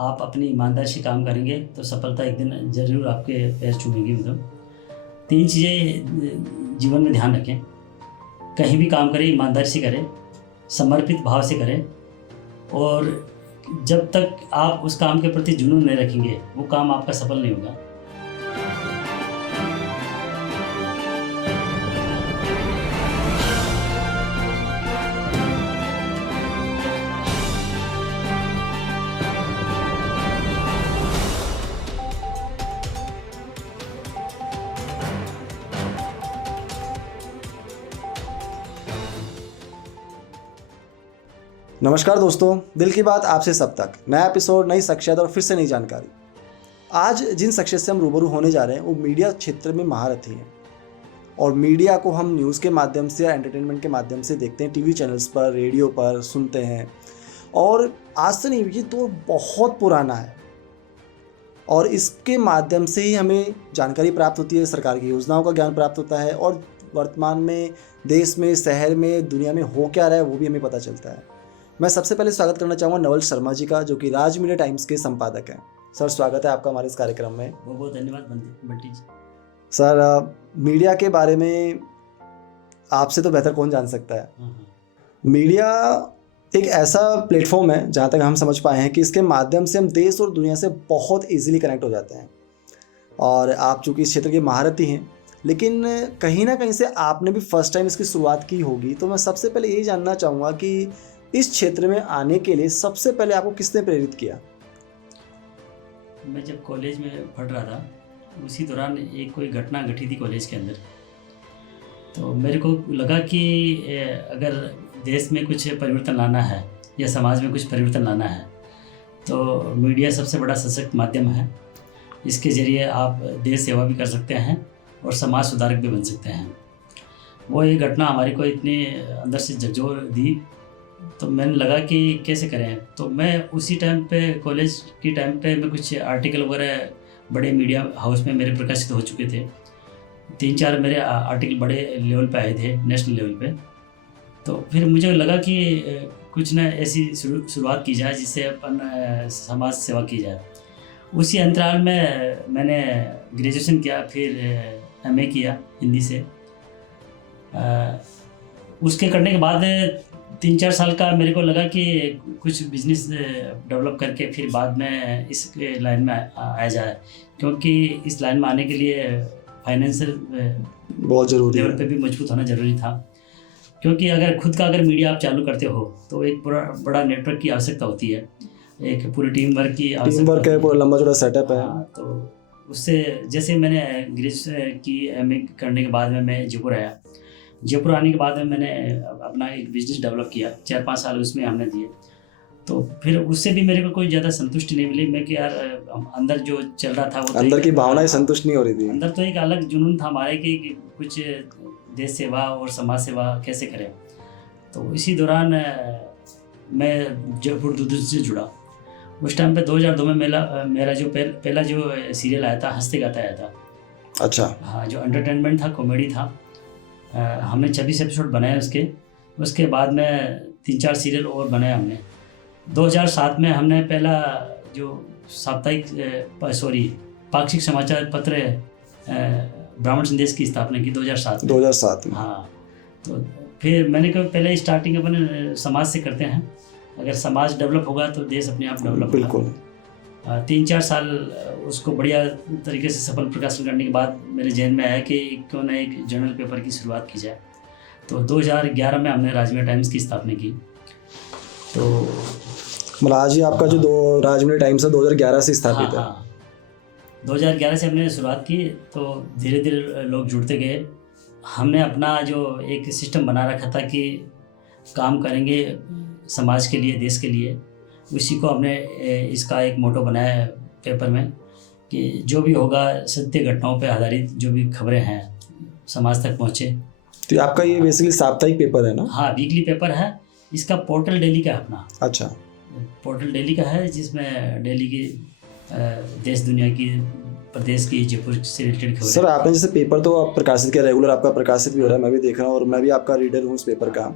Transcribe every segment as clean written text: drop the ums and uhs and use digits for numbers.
आप अपनी ईमानदारी से काम करेंगे तो सफलता एक दिन ज़रूर आपके पैर छूएगी। मतलब 3 चीज़ें जीवन में ध्यान रखें। कहीं भी काम करें ईमानदारी से करें, समर्पित भाव से करें, और जब तक आप उस काम के प्रति जुनून नहीं रखेंगे वो काम आपका सफल नहीं होगा। नमस्कार दोस्तों, दिल की बात आपसे सब तक नया एपिसोड, नई शख्सियत और फिर से नई जानकारी। आज जिन शख्सियत से हम रूबरू होने जा रहे हैं वो मीडिया क्षेत्र में महारथी हैं, और मीडिया को हम न्यूज़ के माध्यम से या एंटरटेनमेंट के माध्यम से देखते हैं, टीवी चैनल्स पर, रेडियो पर सुनते हैं। और आज से नहीं, ये तो बहुत पुराना है और इसके माध्यम से ही हमें जानकारी प्राप्त होती है, सरकार की योजनाओं का ज्ञान प्राप्त होता है, और वर्तमान में देश में, शहर में, दुनिया में हो क्या रहा है वो भी हमें पता चलता है। मैं सबसे पहले स्वागत करना चाहूँगा नवल शर्मा जी का, जो कि राज मीडिया टाइम्स के संपादक हैं। सर, स्वागत है आपका हमारे इस कार्यक्रम में। बहुत बहुत धन्यवाद बंटी जी। सर, मीडिया के बारे में आपसे तो बेहतर कौन जान सकता है। मीडिया एक ऐसा प्लेटफॉर्म है, जहाँ तक हम समझ पाए हैं, कि इसके माध्यम से हम देश और दुनिया से बहुत ईजिली कनेक्ट हो जाते हैं। और आप चूँकि इस क्षेत्र के महारथी हैं, लेकिन कहीं ना कहीं से आपने भी फर्स्ट टाइम इसकी शुरुआत की होगी। तो मैं सबसे पहले यही जानना चाहूँगा कि इस क्षेत्र में आने के लिए सबसे पहले आपको किसने प्रेरित किया? मैं जब कॉलेज में पढ़ रहा था, उसी दौरान एक कोई घटना घटी थी कॉलेज के अंदर। तो मेरे को लगा कि अगर देश में कुछ परिवर्तन लाना है या समाज में कुछ परिवर्तन लाना है तो मीडिया सबसे बड़ा सशक्त माध्यम है। इसके ज़रिए आप देश सेवा भी कर सकते हैं और समाज सुधारक भी बन सकते हैं। वो ये घटना हमारे को इतनी अंदर से झकझोर दी, तो मैंने लगा कि कैसे करें। तो मैं उसी टाइम पे, कॉलेज की टाइम पे, मैं कुछ आर्टिकल वगैरह बड़े मीडिया हाउस में मेरे प्रकाशित हो चुके थे। 3-4 मेरे आर्टिकल बड़े लेवल पे आए थे, नेशनल लेवल पे। तो फिर मुझे लगा कि कुछ ना ऐसी शुरुआत की जाए जिससे अपन समाज सेवा की जाए। उसी अंतराल में मैंने ग्रेजुएशन किया, फिर MA किया हिंदी से। उसके करने के बाद 3-4 साल का मेरे को लगा कि कुछ बिजनेस डेवलप करके फिर बाद में इस लाइन में आया जाए, क्योंकि इस लाइन में आने के लिए फाइनेंशियल बहुत ज़रूरी लेवल पे भी मजबूत होना ज़रूरी था। क्योंकि अगर मीडिया आप चालू करते हो तो एक बड़ा नेटवर्क की आवश्यकता होती है, एक पूरी टीम वर्क की आवश्यकता है, पूरा लंबा चौड़ा सेटअप है। तो उससे जैसे मैंने ग्रेजुएशन की MA करने के बाद में मैं जयपुर आया। जयपुर आने के बाद में मैंने अपना एक बिज़नेस डेवलप किया, 4-5 साल उसमें हमने दिए। तो फिर उससे भी मेरे को कोई ज़्यादा संतुष्टि नहीं मिली। मैं कि यार अंदर जो चल रहा था वो अंदर की भावनाएं संतुष्ट नहीं हो रही थी। अंदर तो एक अलग जुनून था हमारे कि कुछ देश सेवा और समाज सेवा कैसे करें। तो इसी दौरान मैं जयपुर दूरदर्शन से जुड़ा। उस टाइम पे 2002 में मेरा जो पहला जो सीरियल आया था, हंसते गाते आया था। अच्छा। हाँ, जो एंटरटेनमेंट था, कॉमेडी था। हमने 26 एपिसोड बनाए उसके बाद में 3-4 सीरियल और बनाए हमने। 2007 में हमने पहला जो पाक्षिक समाचार पत्र ब्राह्मण संदेश की स्थापना की 2007 में। हाँ, तो फिर मैंने कहा पहले स्टार्टिंग अपन समाज से करते हैं, अगर समाज डेवलप होगा तो देश अपने आप डेवलप होगा। बिल्कुल। 3-4 साल उसको बढ़िया तरीके से सफल प्रकाशन करने के बाद मेरे जहन में आया कि क्यों ना एक जर्नल पेपर की शुरुआत की जाए। तो 2011 में हमने राज मीडिया टाइम्स की स्थापना की। तो मतलब आज ही आपका जो राज मीडिया टाइम्स है 2011 से स्थापित है। हाँ, 2011 से हमने शुरुआत की। तो धीरे धीरे लोग जुड़ते गए। हमने अपना जो एक सिस्टम बना रखा था कि काम करेंगे समाज के लिए, देश के लिए। उसी को हमने इसका एक मोटो बनाया है पेपर में कि जो भी होगा सत्य घटनाओं पे आधारित जो भी खबरें हैं समाज तक पहुँचे। तो आपका ये बेसिकली साप्ताहिक पेपर है ना? हाँ, वीकली पेपर है। इसका पोर्टल डेली का है अपना। अच्छा। पोर्टल डेली का है जिसमें डेली की देश दुनिया की प्रदेश की जयपुर से रिलेटेड खबरें। सर आपने जैसे पेपर तो आप प्रकाशित किया, रेगुलर आपका प्रकाशित भी हो रहा है, मैं भी देख रहा हूँ और मैं भी आपका रीडर हूँ उस पेपर का।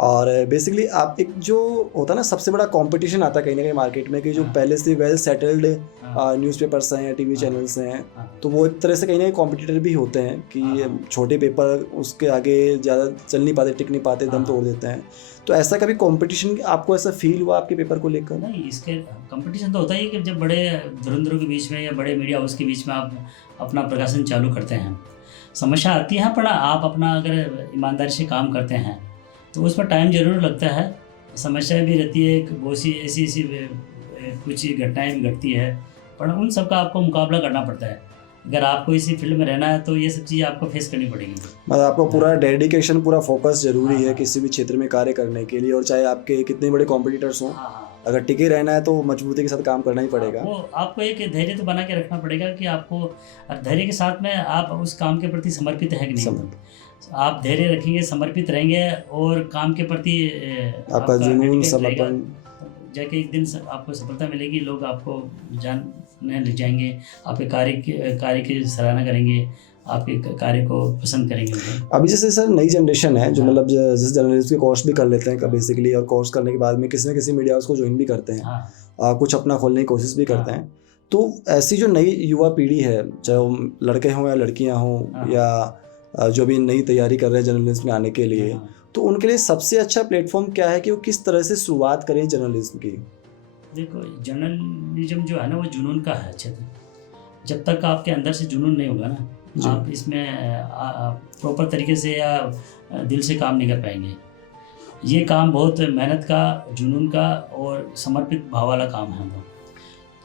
और बेसिकली आप एक जो होता है ना सबसे बड़ा कंपटीशन आता है कहीं ना कहीं मार्केट में कि जो पहले से वेल सेटल्ड न्यूज़पेपर्स हैं या टीवी चैनल्स हैं, तो वो एक तरह से कहीं ना कहीं कॉम्पिटिटर भी होते हैं कि छोटे पेपर उसके आगे ज़्यादा चल नहीं पाते, टिक नहीं पाते, दम तोड़ देते हैं। तो ऐसा कभी कंपटीशन आपको ऐसा फील हुआ आपके पेपर को लेकर? नहीं, इसके कंपटीशन तो होता ही है कि जब बड़े धुरंधरों के बीच में या बड़े मीडिया हाउस के बीच में आप अपना प्रकाशन चालू करते हैं, समस्या आती है, पर आप अपना अगर ईमानदारी से काम करते हैं तो उसमें टाइम ज़रूर लगता है, समस्याएं भी रहती है, बहुत सी ऐसी कुछ घटनाएं भी घटती है, पर उन सब का आपको मुकाबला करना पड़ता है। अगर आपको इसी फील्ड में रहना है तो ये सब चीज़ें आपको फेस करनी पड़ेगी। मतलब आपको पूरा डेडिकेशन, पूरा फोकस जरूरी है किसी भी क्षेत्र में कार्य करने के लिए, और चाहे आपके कितने बड़े कॉम्पिटिटर्स हों, अगर टिके रहना है तो मजबूती के साथ काम करना ही पड़ेगा। वो आपको एक धैर्य तो बना के रखना पड़ेगा कि आपको धैर्य के साथ में आप उस काम के प्रति समर्पित है कि नहीं। आप धैर्य रखेंगे, समर्पित रहेंगे और काम के प्रति आपका जुनून, समर्पण, जाके एक दिन आपको सफलता मिलेगी, लोग आपको जानने लग जाएंगे, आपके कार्य की सराहना करेंगे, आपके कार्य को पसंद करेंगे। अभी जैसे सर नई जनरेशन है जो मतलब जैसे जर्नलिस्ट के कोर्स भी कर लेते हैं बेसिकली, और कोर्स करने के बाद में किसी न किसी मीडिया हाउस को ज्वाइन भी करते हैं, कुछ अपना खोलने की कोशिश भी करते हैं। तो ऐसी जो नई युवा पीढ़ी है, चाहे वो लड़के हों या लड़कियां हों या जो भी नई तैयारी कर रहे हैं जर्नलिज्म में आने के लिए, तो उनके लिए सबसे अच्छा प्लेटफॉर्म क्या है कि वो किस तरह से शुरुआत करें जर्नलिज्म की? देखो, जर्नलिज्म जो है ना वो जुनून का है क्षेत्र। जब तक आपके अंदर से जुनून नहीं होगा ना, आप इसमें प्रॉपर तरीके से या दिल से काम नहीं कर पाएंगे। ये काम बहुत मेहनत का, जुनून का और समर्पित भाव वाला काम है,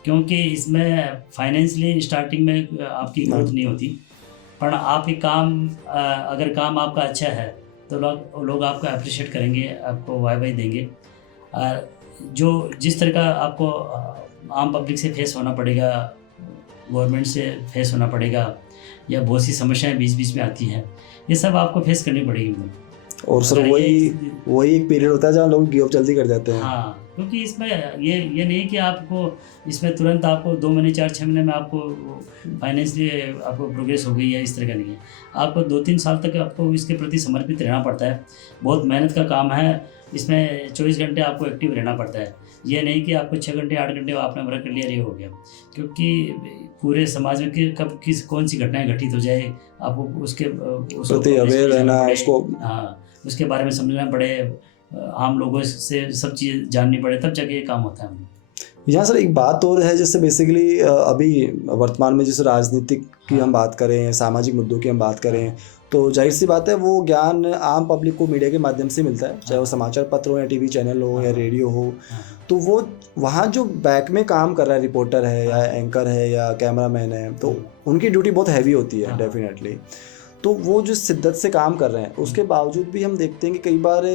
क्योंकि इसमें फाइनेंशियली स्टार्टिंग में आपकी ग्रोथ नहीं होती, पर आप एक काम अगर काम आपका अच्छा है तो लोग आपको अप्रिशिएट करेंगे, आपको वाह देंगे। जो जिस तरह का आपको आम पब्लिक से फेस होना पड़ेगा, गवर्नमेंट से फेस होना पड़ेगा, या बहुत सी समस्याएं बीच बीच में आती हैं, ये सब आपको फेस करनी पड़ेगी। और सर वही एक पीरियड होता है जहाँ लोग गिव अप जल्दी कर जाते हैं। हाँ, क्योंकि इसमें ये नहीं कि आपको इसमें तुरंत आपको 2 महीने 4-6 महीने में आपको फाइनेंशियली आपको प्रोग्रेस हो गई है, इस तरह का नहीं है। आपको 2-3 साल तक आपको इसके प्रति समर्पित रहना पड़ता है। बहुत मेहनत का काम है, इसमें 24 घंटे आपको एक्टिव रहना पड़ता है। ये नहीं कि आपको 6 घंटे 8 घंटे आपने वर्क कर लिया, ये हो गया, क्योंकि पूरे समाज में कब कौन सी घटनाएं घटित हो जाए, आपको उसके प्रति अवेयर रहना, उसको उसके बारे में समझना पड़े, आम लोगों से सब चीज़ जाननी पड़े, तब जाके ये काम होता है। यहाँ सर एक बात और है, जैसे बेसिकली अभी वर्तमान में जैसे राजनीतिक की हम बात करें, सामाजिक मुद्दों की हम बात करें, तो जाहिर सी बात है वो ज्ञान आम पब्लिक को मीडिया के माध्यम से मिलता है, चाहे वो समाचार पत्र हो या टीवी चैनल हो या रेडियो हो। तो वो वहाँ जो बैक में काम कर रहा है, रिपोर्टर है या एंकर है या कैमरामैन है, तो उनकी ड्यूटी बहुत हैवी होती है डेफिनेटली। तो वो जो शिद्दत से काम कर रहे हैं, उसके बावजूद भी हम देखते हैं कि कई बार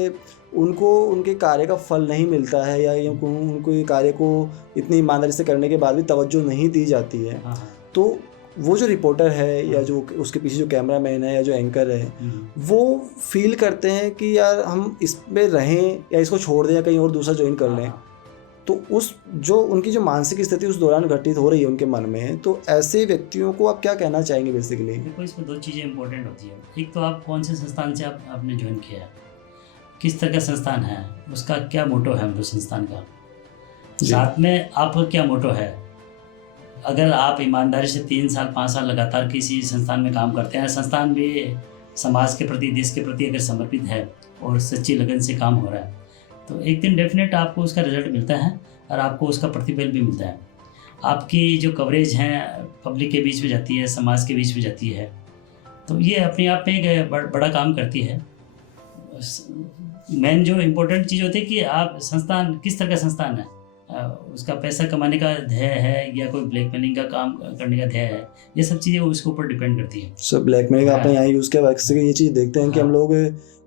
उनको उनके कार्य का फल नहीं मिलता है, या उनको ये कार्य को इतनी ईमानदारी से करने के बाद भी तवज्जो नहीं दी जाती है। तो वो जो रिपोर्टर है या जो उसके पीछे जो कैमरामैन है या जो एंकर है, वो फील करते हैं कि यार हम इस पे रहें या इसको छोड़ दें या कहीं और दूसरा ज्वाइन कर लें। तो उस जो उनकी जो मानसिक स्थिति उस दौरान घटित हो रही है उनके मन में, तो ऐसे व्यक्तियों को आप क्या कहना चाहेंगे बेसिकली? देखो, इसमें 2 चीज़ें इंपॉर्टेंट होती है। एक तो आप कौन से संस्थान से आपने ज्वाइन किया है, किस तरह का संस्थान है, उसका क्या मोटो है उस संस्थान का, साथ में आपका क्या मोटो है। अगर आप ईमानदारी से 3 साल 5 साल लगातार किसी संस्थान में काम करते हैं, संस्थान भी समाज के प्रति, देश के प्रति अगर समर्पित है और सच्ची लगन से काम हो रहा है, तो एक दिन डेफिनेट आपको उसका रिजल्ट मिलता है और आपको उसका प्रतिफल भी मिलता है। आपकी जो कवरेज है पब्लिक के बीच में जाती है, समाज के बीच में जाती है, तो ये अपने आप में एक बड़ा काम करती है। मेन जो इम्पोर्टेंट चीज़ होती है कि आप संस्थान किस तरह का संस्थान है, उसका पैसा कमाने का ध्येय है या कोई ब्लैकमेलिंग का काम करने का ध्येय है, ये सब चीज़ें उसके ऊपर डिपेंड करती है। सर ब्लैकमेलिंग आपने यहाँ यूज़ किया, वैसे ये चीज़ देखते हैं कि हम लोग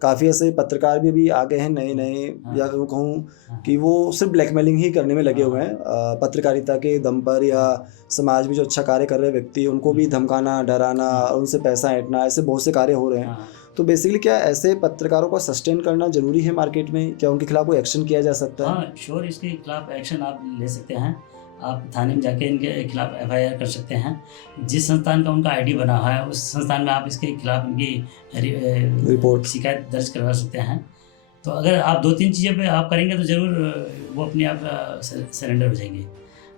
काफ़ी ऐसे पत्रकार भी अभी आ गए हैं नए या कहूँ कि वो सिर्फ ब्लैकमेलिंग ही करने में लगे हुए हैं, पत्रकारिता के दम पर, या समाज में जो अच्छा कार्य कर रहे व्यक्ति उनको भी धमकाना, डराना, उनसे पैसा ऐंठना, ऐसे बहुत से कार्य हो रहे हैं। तो बेसिकली क्या ऐसे पत्रकारों को सस्टेन करना जरूरी है मार्केट में? क्या उनके खिलाफ कोई एक्शन किया जा सकता है? हाँ श्योर, इसके खिलाफ एक्शन आप ले सकते हैं। आप थाने में जाके इनके खिलाफ FIR कर सकते हैं। जिस संस्थान का उनका ID बना हुआ है उस संस्थान में आप इसके खिलाफ उनकी रिपोर्ट शिकायत दर्ज करवा सकते हैं। तो अगर आप 2-3 चीज़ों पे आप करेंगे तो ज़रूर वो अपने आप सरेंडर हो जाएंगे।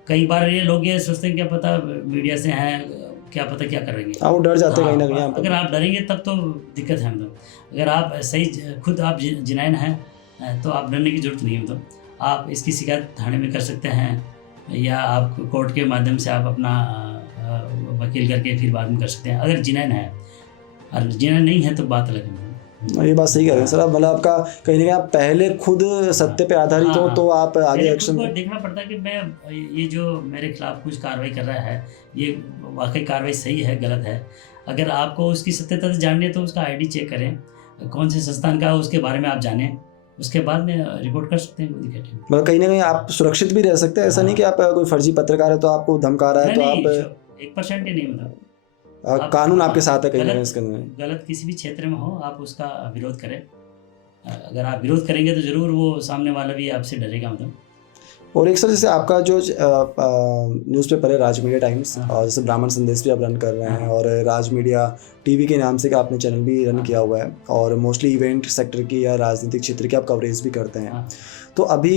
कई बार ये लोग ये सोचते हैं क्या पता मीडिया से हैं, क्या पता क्या करेंगे। हाँ, वो डर जाते हैं कहीं ना कहीं। हाँ, अगर आप डरेंगे तब तो दिक्कत है। मतलब अगर आप सही खुद आप जिनाइन हैं तो आप डरने की ज़रूरत नहीं है। मतलब आप इसकी शिकायत थाने में कर सकते हैं या आप कोर्ट के माध्यम से आप अपना वकील करके फिर बाद में कर सकते हैं अगर जिनाइन है। और जिनाइन नहीं है तो बात अलग है। ये बात सही कह रहे हैं सर आप। मतलब आपका कहीं ना कहीं आप पहले खुद सत्य पे आधारित हो तो आप आगे मेरे एक्शन खुद को देखना पड़ता है कि मैं ये जो मेरे खिलाफ कुछ कार्रवाई कर रहा है ये वाकई कार्रवाई सही है गलत है। अगर आपको उसकी सत्यता जाननी है तो उसका ID चेक करें, कौन से संस्थान का है उसके बारे में आप जानें, उसके बाद में रिपोर्ट कर सकते हैं। कोई दिक्कत नहीं। मतलब कहीं ना कहीं आप सुरक्षित भी रह सकते हैं। ऐसा नहीं कि आप कोई फर्जी पत्रकार है तो आपको धमका रहा है तो आप 1% ही नहीं। मतलब कानून आपके साथ है कहीं ना कहीं इसके अंदर। गलत किसी भी क्षेत्र में हो आप उसका विरोध करें। अगर आप विरोध करेंगे तो ज़रूर वो सामने वाला भी आपसे डरेगा। मतलब और एक सर जैसे आपका जो न्यूज़पेपर है राज मीडिया टाइम्स, और जैसे ब्राह्मण संदेश भी आप रन कर रहे हैं और राज मीडिया TV के नाम से आपने चैनल भी रन किया हुआ है और मोस्टली इवेंट सेक्टर की या राजनीतिक क्षेत्र की आप कवरेज भी करते हैं। तो अभी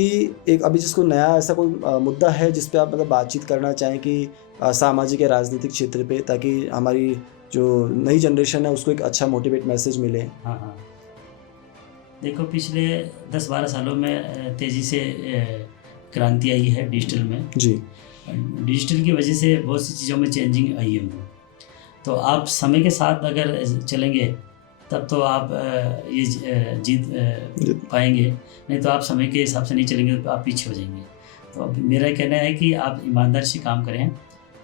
जिसको नया ऐसा कोई मुद्दा है जिस पे आप मतलब बातचीत करना चाहें कि सामाजिक या राजनीतिक क्षेत्र पे, ताकि हमारी जो नई जनरेशन है उसको एक अच्छा मोटिवेट मैसेज मिले। हाँ, देखो पिछले 10-12 सालों में तेज़ी से क्रांति आई है डिजिटल में जी। डिजिटल की वजह से बहुत सी चीज़ों में चेंजिंग आई है। तो आप समय के साथ अगर चलेंगे तब तो आप ये जीत पाएंगे, नहीं तो आप समय के हिसाब से नहीं चलेंगे तो आप पीछे हो जाएंगे। तो अब मेरा कहना है कि आप ईमानदारी से काम करें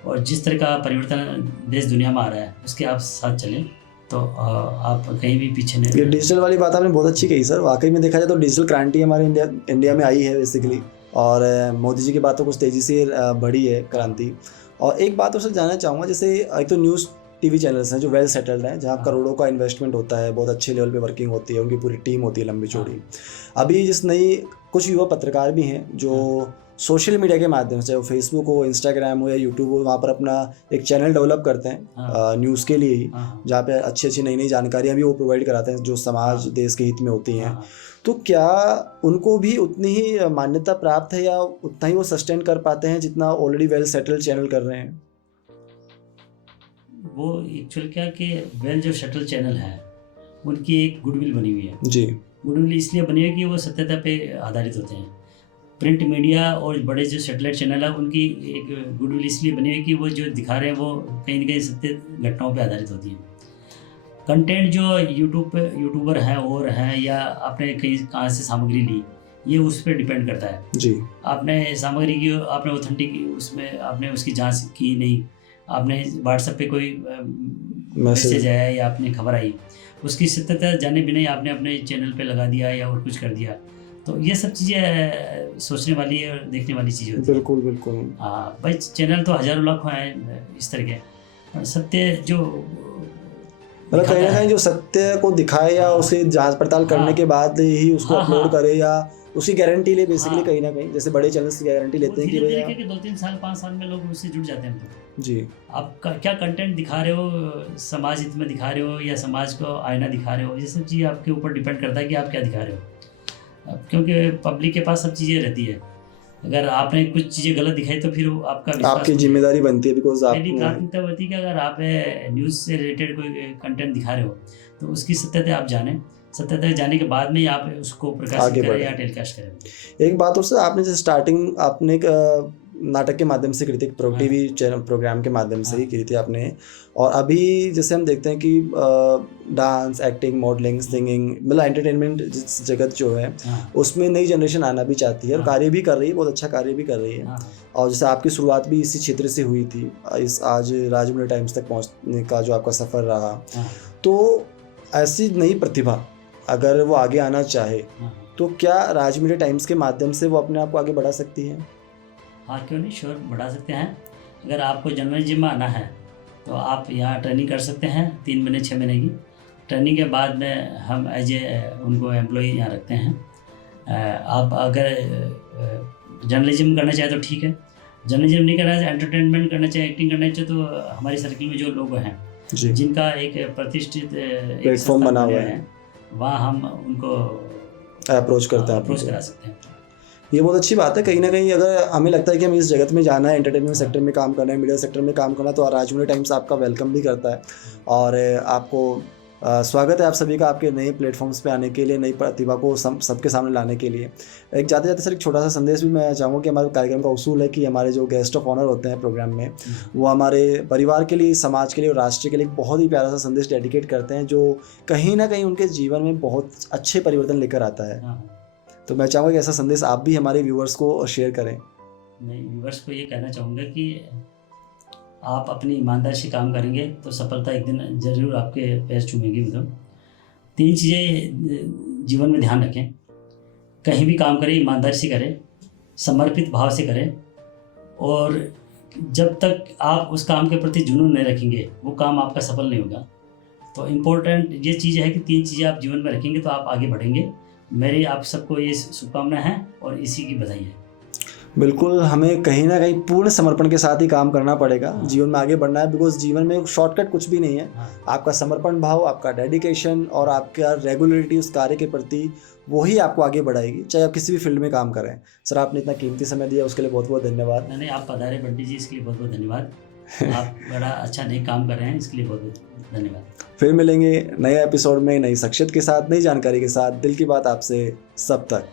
और जिस तरह का परिवर्तन देश दुनिया में आ रहा है उसके आप साथ चलें तो आप कहीं भी पीछे नहीं। ये डिजिटल वाली बात आपने बहुत अच्छी कही सर। वाकई में देखा जाए तो डिजिटल क्रांति हमारे इंडिया में आई है बेसिकली, और मोदी जी की बात तो कुछ तेज़ी से बढ़ी है क्रांति। और एक बात और सर जानना चाहूँगा, जैसे एक तो न्यूज़ TV चैनल्स हैं जो वेल सेटल्ड हैं, जहाँ करोड़ों का इन्वेस्टमेंट होता है, बहुत अच्छे लेवल पे वर्किंग होती है, उनकी पूरी टीम होती है लंबी चौड़ी। अभी जिस नई कुछ युवा पत्रकार भी हैं जो सोशल मीडिया के माध्यम से, फेसबुक हो, इंस्टाग्राम हो या यूट्यूब हो, वहाँ पर अपना एक चैनल डेवलप करते हैं न्यूज़ के लिए ही, जहाँ पे अच्छी नई नई जानकारियाँ भी वो प्रोवाइड कराते हैं जो समाज देश के हित में होती हैं। तो क्या उनको भी उतनी ही मान्यता प्राप्त है या उतना ही वो सस्टेन कर पाते हैं जितना ऑलरेडी वेल सेटल्ड चैनल कर रहे हैं? वो एक्चुअल क्या कि वेल जो शटल चैनल है उनकी एक गुडविल बनी हुई है जी। गुडविल इसलिए बनी है कि वो सत्यता पे आधारित होते हैं। प्रिंट मीडिया और बड़े जो सैटेलाइट चैनल है उनकी एक गुडविल इसलिए बनी है कि वो जो दिखा रहे हैं वो कहीं ना कहीं सत्य घटनाओं पे आधारित होती है। कंटेंट जो यूट्यूबर हैं और हैं या आपने कहाँ से सामग्री ली ये उस पर डिपेंड करता है जी। आपने सामग्री की आपने ऑथेंटिक उसमें आपने उसकी जांच की नहीं, आपने व्हाट्सएप पे कोई मैसेज आया या आपने खबर आई उसकी सत्यता जाने भी नहीं आपने अपने चैनल पे लगा दिया या और कुछ कर दिया, तो ये सब चीज़ें सोचने वाली और देखने वाली चीज़ें होती है। बिल्कुल बिल्कुल। हाँ भाई, चैनल तो हज़ारों लाखों हैं इस तरह के, सत्य जो मतलब कहीं ना कहीं जो सत्य को दिखाए या उसे जांच पड़ताल करने के बाद ही उसको अपलोड करे या उसकी गारंटी ले बेसिकली कहीं ना कहीं, जैसे बड़े चैनल्स की गारंटी लेते हैं कि भैया 2-3 साल 5 साल में लोग उससे जुड़ जाते हैं। जी। आप क्या कंटेंट दिखा रहे हो, समाज हित में दिखा रहे हो या समाज को आईना दिखा रहे हो, ये सब चीज़ आपके ऊपर डिपेंड करता है कि आप क्या दिखा रहे हो, क्योंकि पब्लिक के पास सब चीज़ें रहती है। अगर आपने कुछ चीज़ें गलत दिखाई तो फिर आपका आपकी जिम्मेदारी बनती है, बिकॉज मेरी प्राथमिकता होती है कि अगर आप न्यूज़ से रिलेटेड कोई कंटेंट दिखा रहे हो तो उसकी सत्यता आप जानें, सत्यता जाने के बाद में आप उसको प्रकाशित करें या टेलीकास्ट करें। एक बात और सर, आपने जैसे स्टार्टिंग आपने एक नाटक के माध्यम से करी थी, टीवी चैनल प्रोग्राम के माध्यम से ही करी थी आपने, और अभी जैसे हम देखते हैं कि डांस, एक्टिंग, मॉडलिंग, सिंगिंग, मतलब एंटरटेनमेंट जिस जगत जो है उसमें नई जनरेशन आना भी चाहती है और कार्य भी कर रही है, बहुत अच्छा कार्य भी कर रही है। और जैसे आपकी शुरुआत भी इसी क्षेत्र से हुई थी, इस आज राज मीडिया टाइम्स तक पहुँचने का जो आपका सफ़र रहा, तो ऐसी नई प्रतिभा अगर वो आगे आना चाहे तो क्या राज मीडिया टाइम्स के माध्यम से वो अपने आप को आगे बढ़ा सकती है? हाँ, क्यों नहीं, श्योर बढ़ा सकते हैं। अगर आपको जर्नलिज्म में आना है तो आप यहाँ ट्रेनिंग कर सकते हैं 3 महीने 6 महीने की ट्रेनिंग के बाद में हम एज उनको एम्प्लॉई यहाँ रखते हैं। आप अगर जर्नलिज्म करना चाहें तो ठीक है, जर्नलिज्म नहीं करना चाहिए, एंटरटेनमेंट करना चाहिए, एक्टिंग करना चाहिए, तो हमारी सर्किल में जो लोग हैं जी, जिनका एक प्रतिष्ठित प्लेटफॉर्म बना हुआ है, वहाँ हम उनको अप्रोच करते हैं अप्रोच आपको। करा सकते हैं। ये बहुत अच्छी बात है। कहीं ना कहीं अगर हमें लगता है कि हमें इस जगत में जाना है, एंटरटेनमेंट सेक्टर में काम करना है, मीडिया सेक्टर में काम करना है, तो राजमौली टाइम्स आपका वेलकम भी करता है और आपको स्वागत है आप सभी का आपके नए प्लेटफॉर्म्स पे आने के लिए, नई प्रतिभा को सबके सामने लाने के लिए। एक जाते जाते सर एक छोटा सा संदेश भी मैं चाहूँगा कि हमारे कार्यक्रम का उसूल है कि हमारे जो गेस्ट ऑफ ऑनर होते हैं प्रोग्राम में, वो हमारे परिवार के लिए, समाज के लिए और राष्ट्र के लिए एक बहुत ही प्यारा सा संदेश डेडिकेट करते हैं, जो कहीं ना कहीं उनके जीवन में बहुत अच्छे परिवर्तन लेकर आता है। तो मैं चाहूँगा कि ऐसा संदेश आप भी हमारे व्यूअर्स को शेयर करें। मैं व्यूअर्स को ये कहना चाहूँगा कि आप अपनी ईमानदारी से काम करेंगे तो सफलता एक दिन ज़रूर आपके पैर चूमेगी। मतलब 3 चीज़ें जीवन में ध्यान रखें, कहीं भी काम करें ईमानदारी से करें, समर्पित भाव से करें, और जब तक आप उस काम के प्रति जुनून नहीं रखेंगे वो काम आपका सफल नहीं होगा। तो इम्पोर्टेंट ये चीज़ है कि 3 चीज़ें आप जीवन में रखेंगे तो आप आगे बढ़ेंगे। मेरी आप सबको ये शुभकामनाएं हैं और इसी की बधाई है। बिल्कुल, हमें कहीं ना कहीं पूर्ण समर्पण के साथ ही काम करना पड़ेगा, जीवन में आगे बढ़ना है, बिकॉज जीवन में शॉर्टकट कुछ भी नहीं है। आपका समर्पण भाव, आपका डेडिकेशन और आपका रेगुलरिटी उस कार्य के प्रति, वही आपको आगे बढ़ाएगी, चाहे आप किसी भी फील्ड में काम करें। सर, आपने इतना कीमती समय दिया उसके लिए बहुत बहुत धन्यवाद। नहीं, आप पधारे बंटी जी, इसके लिए बहुत बहुत धन्यवाद। आप बड़ा अच्छा नई काम कर रहे हैं, इसके लिए बहुत बहुत धन्यवाद। फिर मिलेंगे नए एपिसोड में नई शख्सियत के साथ, नई जानकारी के साथ। दिल की बात आपसे, सब तक।